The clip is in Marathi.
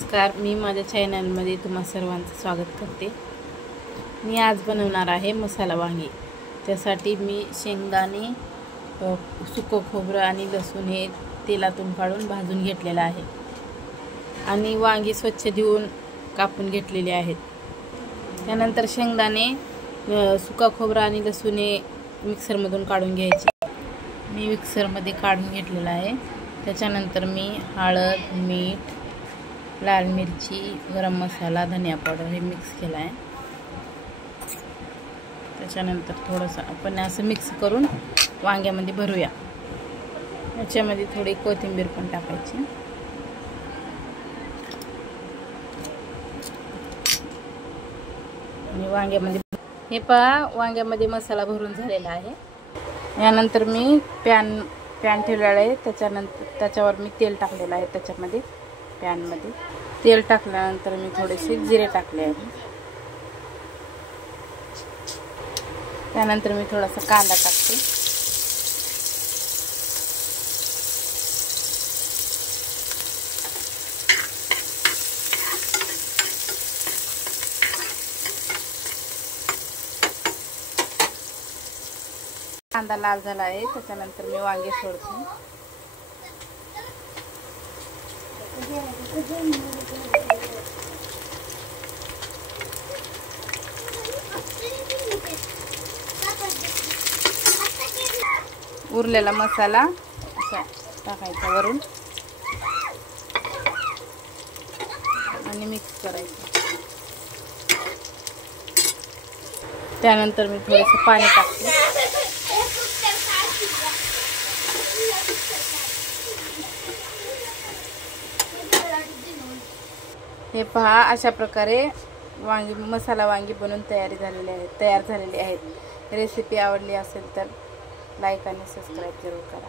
नमस्कार, मी माझ्या चॅनलमध्ये तुम्हा सर्वांचं स्वागत करते। मी आज बनवणार आहे मसाला वांगी। त्यासाठी मी शेंगदाणे, सुकं खोबरं आणि लसूण हे तेलातून काढून भाजून घेतलेलं आहे आणि वांगी स्वच्छ धुवून कापून घेतलेले आहेत। त्यानंतर शेंगदाणे, सुका खोबरं आणि लसूण हे मिक्सरमधून काढून घ्यायचे। मी मिक्सरमध्ये काढून घेतलेलं आहे। त्याच्यानंतर मी हळद, मीठ, लाल मिरची, गरम मसाला, धनिया पावडर हे मिक्स केला आहे। त्याच्यानंतर थोडंसं आपण असं मिक्स करून वांग्यामध्ये भरूया। याच्यामध्ये थोडी कोथिंबीर पण टाकायची। आणि वांग्यामध्ये हे पहा, वांग्यामध्ये मसाला भरून झालेला आहे। यानंतर मी पॅन ठेवलेला आहे। त्याच्यावर मी तेल टाकलेलं आहे। त्याच्यामध्ये पॅनमध्ये तेल टाकल्यानंतर मी थोडेसे जिरे टाकले आहे। त्यानंतर मी थोडासा कांदा टाकते। कांदा लाल झाला आहे। त्याच्यानंतर मी वांगे सोडते। उरलेला मसाला असा टाकायचा वरून आणि मिक्स करायचं। त्यानंतर मी थोडंसं पाणी टाकते। हे पहा, अशा प्रकारे मसाला वांगी बनवून तयार झालेली आहेत। रेसिपी आवडली असेल तर लाईक आणि सबस्क्राईब जरूर करा।